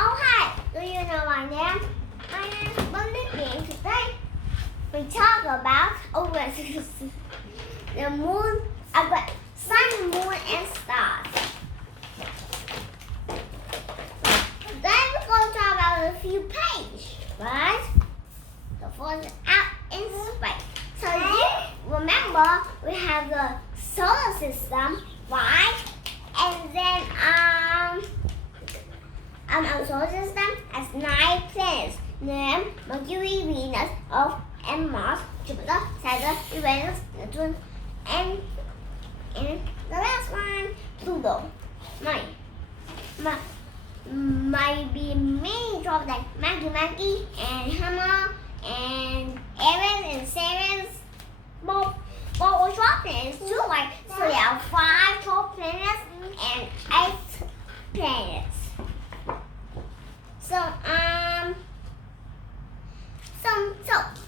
Oh hi, do you know my name? My name is Bunny. Today we talk about the moon, about sun, moon, and stars. Today we're going to talk about a few pages, right? The first out in space. So you remember we have the solar system, right? And then our solar system has 9 planets named Mercury, Venus, Earth, and Mars, Jupiter, Saturn, Uranus, Neptune, and the last one, Pluto. Might be many jobs like Maggie, and Hammer, and Eris, and Ceres. Both are 12 planets too, like, so there are 5 12 planets and 8 planets. So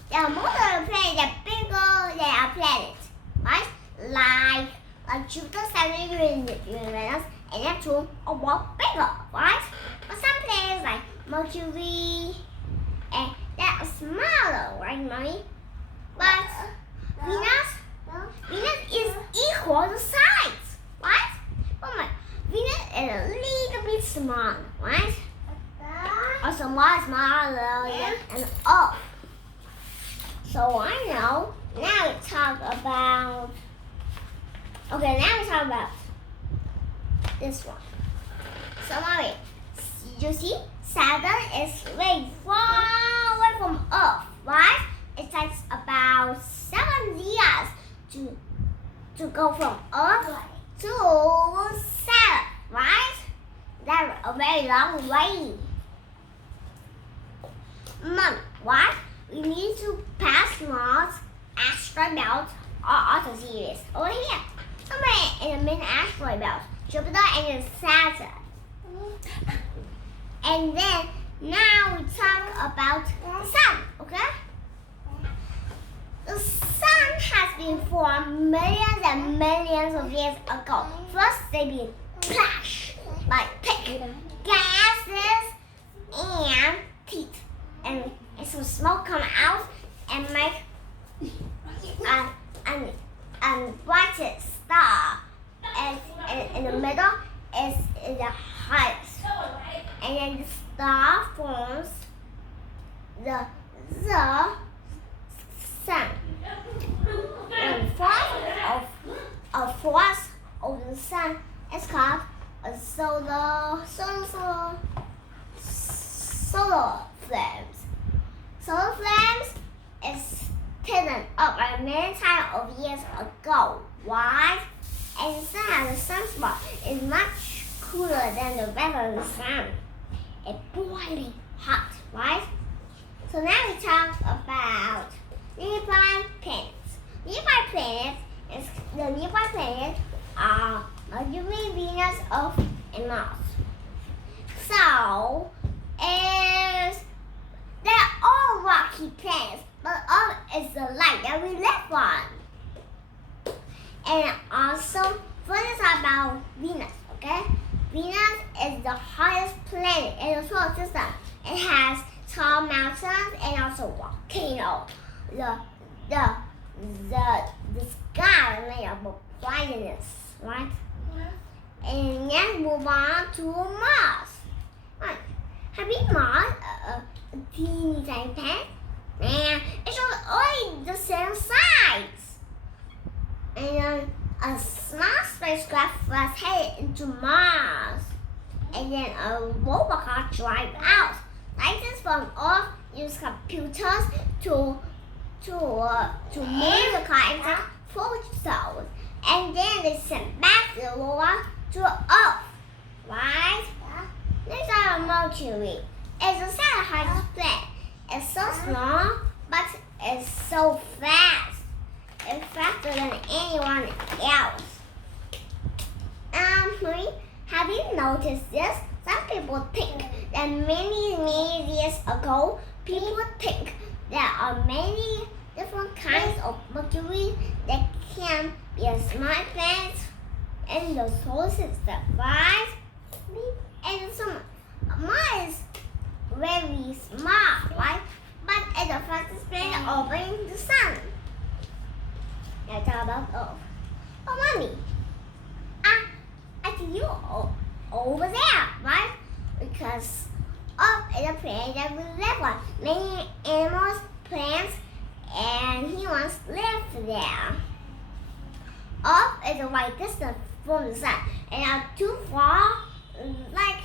there are most of the planets that are bigger than our planet, right? Like Jupiter, Saturn, Uranus, and Neptune are more bigger, right? But some planets like Mercury, and they are smaller, right, Mommy? But Venus is equal to size, right? But Venus is a little bit smaller, right? Also much smaller than Earth. So I know. Now we talk about. Okay, now we talk about this one. So Mommy, you see, Saturn is very far away from Earth, right? It takes about 7 years to go from Earth to Saturn, right? That's a very long way. Mom, what? We need to pass Mars, asteroid belt, or other series over here. Somewhere in the main asteroid belt, Jupiter and then Saturn. And then now we talk about the sun, okay? The sun has been formed millions and millions of years ago. First, they been flash, like thick gases and teeth. And some smoke come out and make a brightest star. And in the middle is the highest. And then the star forms the sun. And force of the sun is called a solar flames. Solar flames is hidden up a many times of years ago, right? And the sun has a sunspot is much cooler than the rest of the sun. It's boiling hot, right? So now we talk about nearby planets. The nearby planets are Mercury, Venus, Earth, and Mars. So they're all rocky planets, but Earth is the light that we live on. And also, first about Venus, okay? Venus is the highest planet in the solar system. It has tall mountains and also volcanoes. The sky is made up of brightness, right? And let's move on to Mars. Right. Have you Mars a teeny tiny planet? And it's only the same size. And a small spacecraft was headed into Mars. And then a robot car drive out. Scientists from Earth use computers to move the car and take photos. And then they sent back the robot to Earth, right? Next are Mercury. It's the second highest planet. It's so small, but it's so fast. It's faster than anyone else. Marie, have you noticed this? Some people think that many years ago, people think there are many different kinds of Mercury that can be a small planet in the solar system, right? And some Mars they're orbiting the sun. Let's talk about Earth. Oh, Mommy, I think you over there, right? Because Earth is a planet that we live on. Many animals, plants, and humans live there. Earth is a right distance from the sun and not too far, like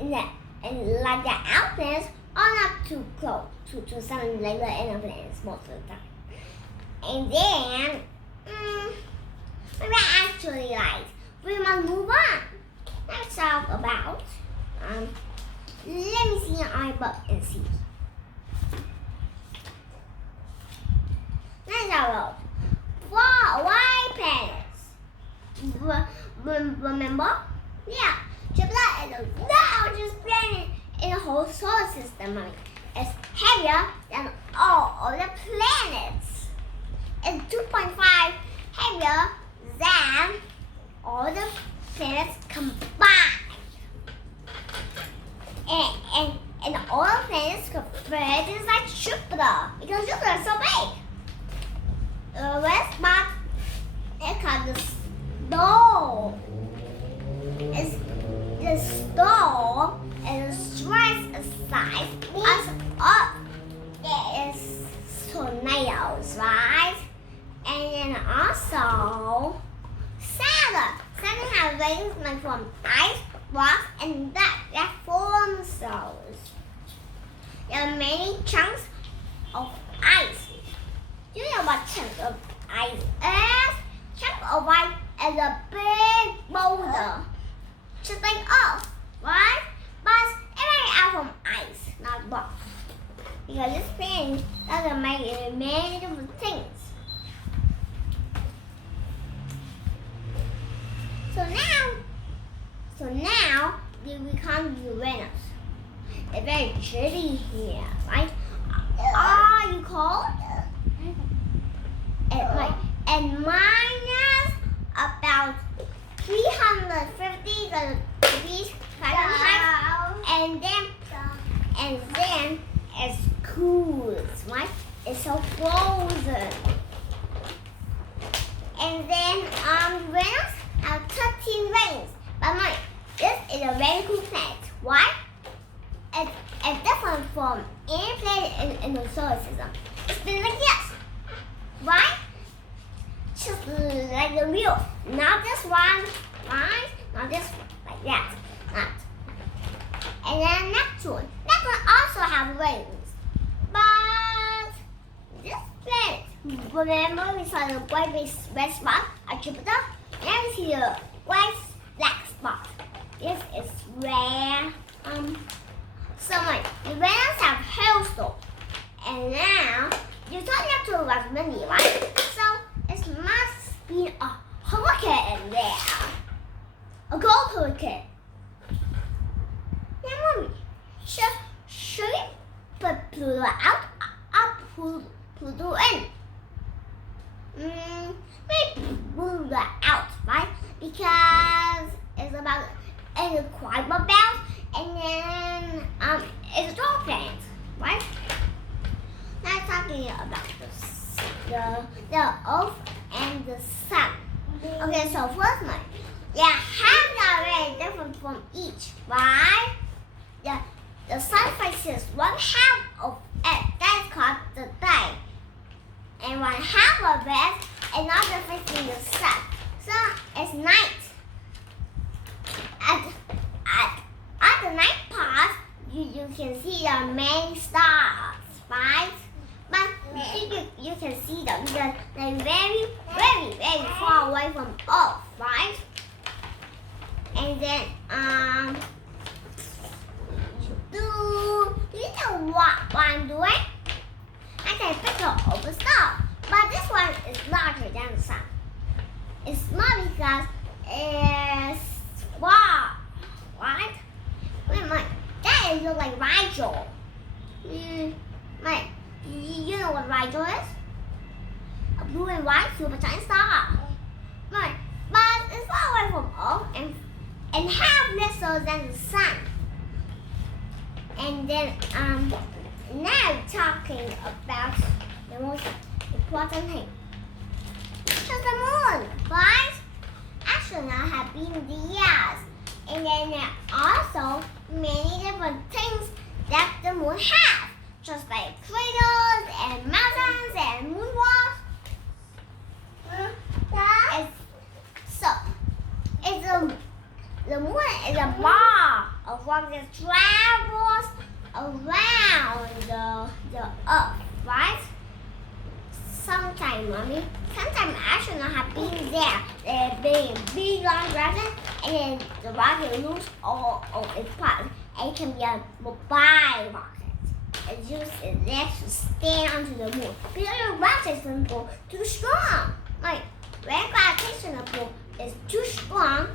like the outlands are not too close to sun like the airplanes most of the time. And then maybe actually like we must move on. Let's talk about let me see your eye book and see. Let's talk about white planets. Remember? Yeah, Jupiter is the largest planet in the whole solar system. It's heavier than all of the planets. It's 2.5 heavier than all the planets combined. And all the planets compared is like Jupiter because Jupiter is so big. The red spot is called the star. It's the star is twice the size as Earth. It is tornadoes, right? And then also Saturn. Saturn has rings made from ice, rocks, and that form stars. There are many chunks of ice. Do you know what chunk of ice is? Chunk of ice is a big boulder, just like Earth, right? But it's made out from ice, not rock. Because this thing doesn't make it many different things. So now we come to Uranus. It's very chilly here, right? Are you cold? And minus about 350 degrees Fahrenheit, and then it's cool, right? It's so frozen. And then Uranus has 13 rings. But mind, this is a very cool planet. Why? It's different from any planet in the solar system. It's been like this, right? Just like the wheel. Not this one, right? Not this like that. Not. And then Neptune. Neptune also has rings. But this planet, remember we saw the white red spot at Jupiter? Now we see the white black spot. This is where so much. Uranus have hailstorm. And now you thought Neptune was mini, right? So it must be a hurricane there. A gold hurricane. Now, Mommy, should we put Pluto out or Pluto in? Maybe Pluto out, right? Because it's about a Kuiper belt, and then it's a dog planet, right? Now talking about the Earth and the Sun. Okay, so first one, halves are very different from each, right? The Sun faces one half of it, that is called the day, and one half of it another facing the Sun. So it's night. At the night part, you can see the many stars, right? But you can see them because they're very, very, very far away from Earth, right? And then do you know what I'm doing? I take a picture of the star, but this one is larger than the Sun. It's not because it's far, right? Wait a minute, that looks like Rigel. You know what Rigel is? A blue and white super giant star. Right, but it's far away from Earth and half lesser than the Sun. And then now talking about the most important thing. So the moon, right? Astronauts have been there, and then there are also many different things that the moon has, just like craters and mountains and moonwalls. The moon is a ball of rock that travels around the Earth, right? Sometimes astronauts have been there. They've been big long rocket, and then the rocket loses all of its parts. It can be a mobile rocket. It uses its legs to stand onto the moon. Because the gravitational pull too strong. Like when gravitational pull is too strong,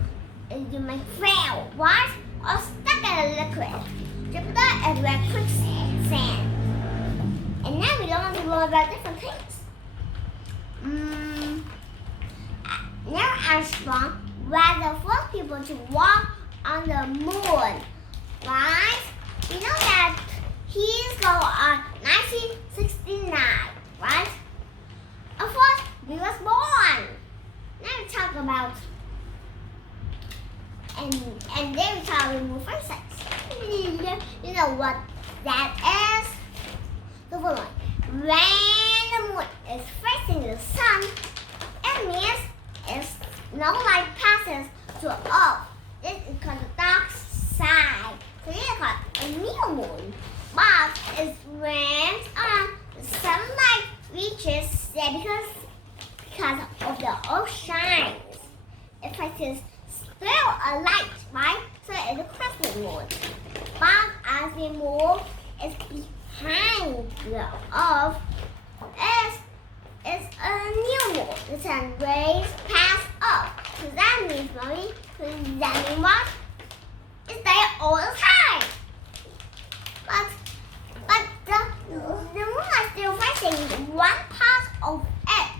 you may fail, right? Or stuck in a liquid. Jupiter is where quicksand. And now we learn to learn about different things. Neil Armstrong was the first people to walk on the moon, right? You know that he's born on 1969, right? Of course, he was born. Now we talk about and then we talk about moon physics. You know what that is? The following. When the moon is facing the sun, it means no light passes to Earth. This is called the dark side. So this is called a new moon. But it's when the sunlight reaches there because of the Earth shines. It faces still a light, right? So it's a crescent moon. But as we move, it's behind the Earth. It's a new moon. The sun rays pass up. So that means, Mommy, that means what? It's there all the time. But the moon is still facing one part of it,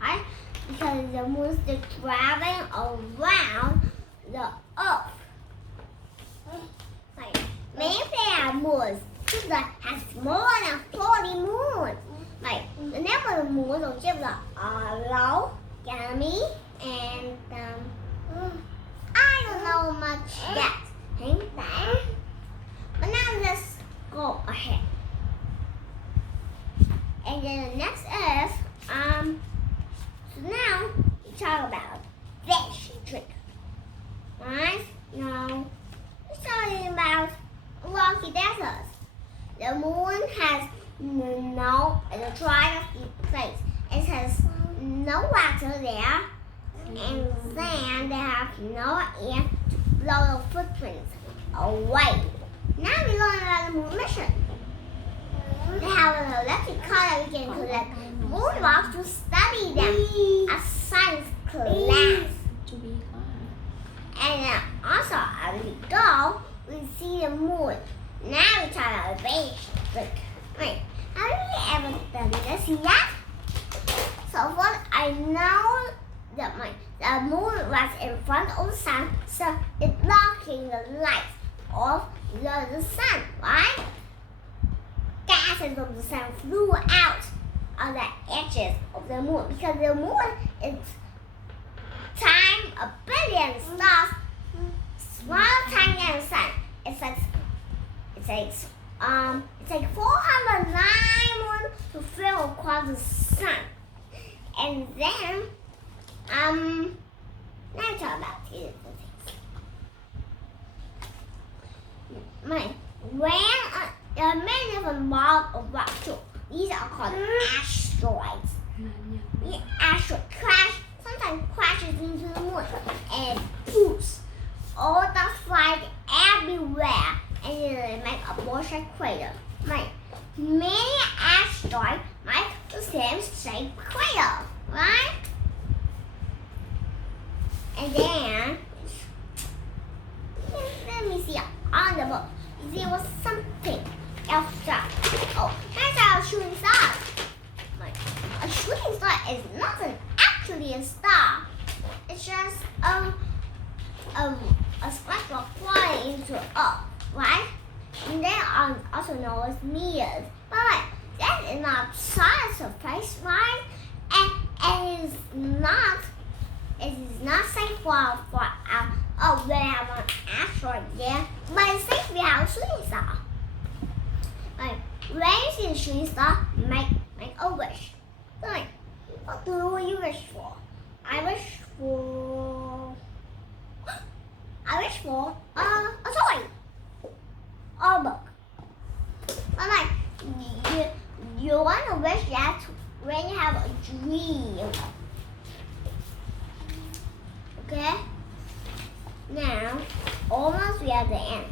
right? Because the moon is still traveling around the Earth. Like, many planet moons. Jupiter has more than 40 moons. Like, the name of the moons of Jupiter are Io, Ganymede, and I don't know much yet. But now let's go ahead. And then the next is so now we talk about this trick. Right? Now we're talking about rocky deserts. The moon has it's a dry place. It has no water there, and then they have no air to blow the footprints away. Now we learn about the moon mission. They have an electric car that we can collect moon rocks to study them as science class. And also as we go, we see the moon. Now we talk about space. Wait, have you ever done this yet? So what I know that the moon was in front of the sun, so it's blocking the light of the sun, right? Gases of the sun flew out on the edges of the moon because the moon is time a billion stars smaller time than the sun. It's like 409 moons to fill across the sun. And then now we talk about these things. When there are many different balls of rock too. These are called asteroids. The asteroid sometimes crashes into the moon and poofs. All dust flies everywhere, and they make a bullshit crater. Many asteroids make the same shape crater, right? And then let me see on the book. There was something else. Oh, here's our shooting star. A shooting star is not actually a star. It's just a spark flying into Earth, right? And there also known as meteors. But that is not science of space, right? And it is not safe for we have an asteroid there, but it's safe we have a shooting star. Like when you see a shooting star, make a wish. Like, what do you wish for? I wish for a toy or a book. But like you want to wish that when you have a dream. Okay? Now, almost we are at the end.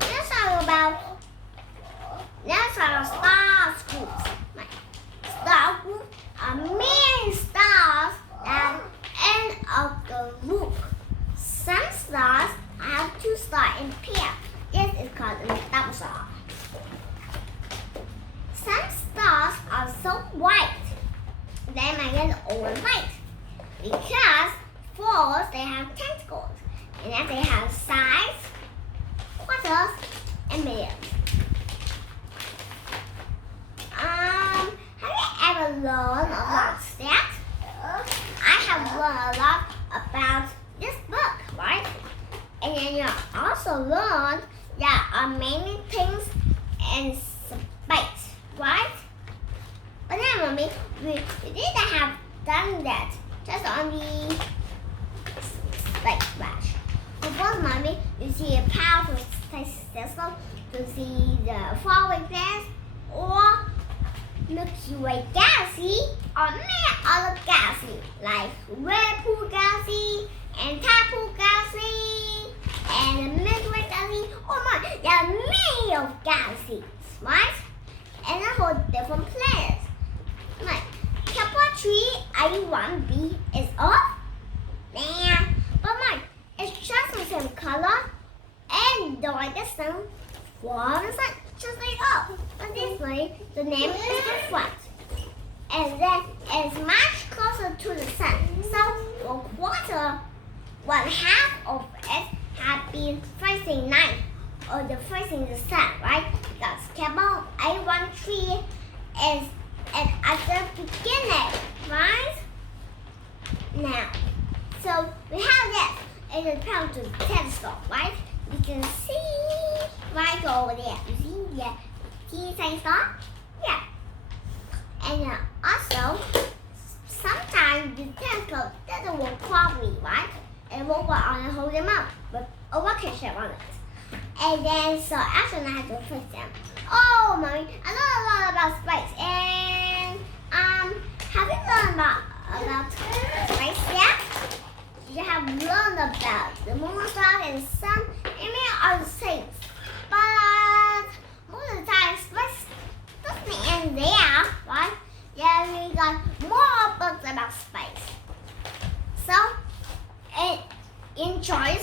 Let's talk about star groups. Like, star groups are many stars at the end of the loop. Some stars have two stars in pair. This is called a double star. Some stars are so white they might get all white because first they have tentacles and then they have sides, quarters, and millions. Have you ever learned about that? I have learned a lot about this book, right? And then you also learned there are many things in space, right? But then, Mommy, we didn't have done that just on the space flash. Of course, Mommy, you see a powerful space system to see the faraway planets or Milky Way galaxy or many other galaxies like Whirlpool Galaxy and Tadpole Galaxy and the Milky Way Galaxy. Oh my, there are many of galaxies, right? And then for different planets. Like Kepler 381b is off. Damn. But Mike, it's just the same color and the white sun forms just like up. But this way, the name is different. And then it's much closer to the sun. So one half of it have been facing night or the facing the sun, right? Because Kepler 813 is at the beginning, right? Now, so we have this. It is powered to the telescope, right? You can see right over there. You see the teeny tiny star? Yeah. And also, sometimes the telescope doesn't work properly, right? It won't work on the whole amount, but a rocket ship on it. And then, so astronauts have to fix them. Oh, Mommy, I know a lot about space. And, have you learned about space yet? You have learned about the moon, stars, and the sun, and many other things. But most of the time, space doesn't end there, right? Yeah, we got more books about space. So, enjoy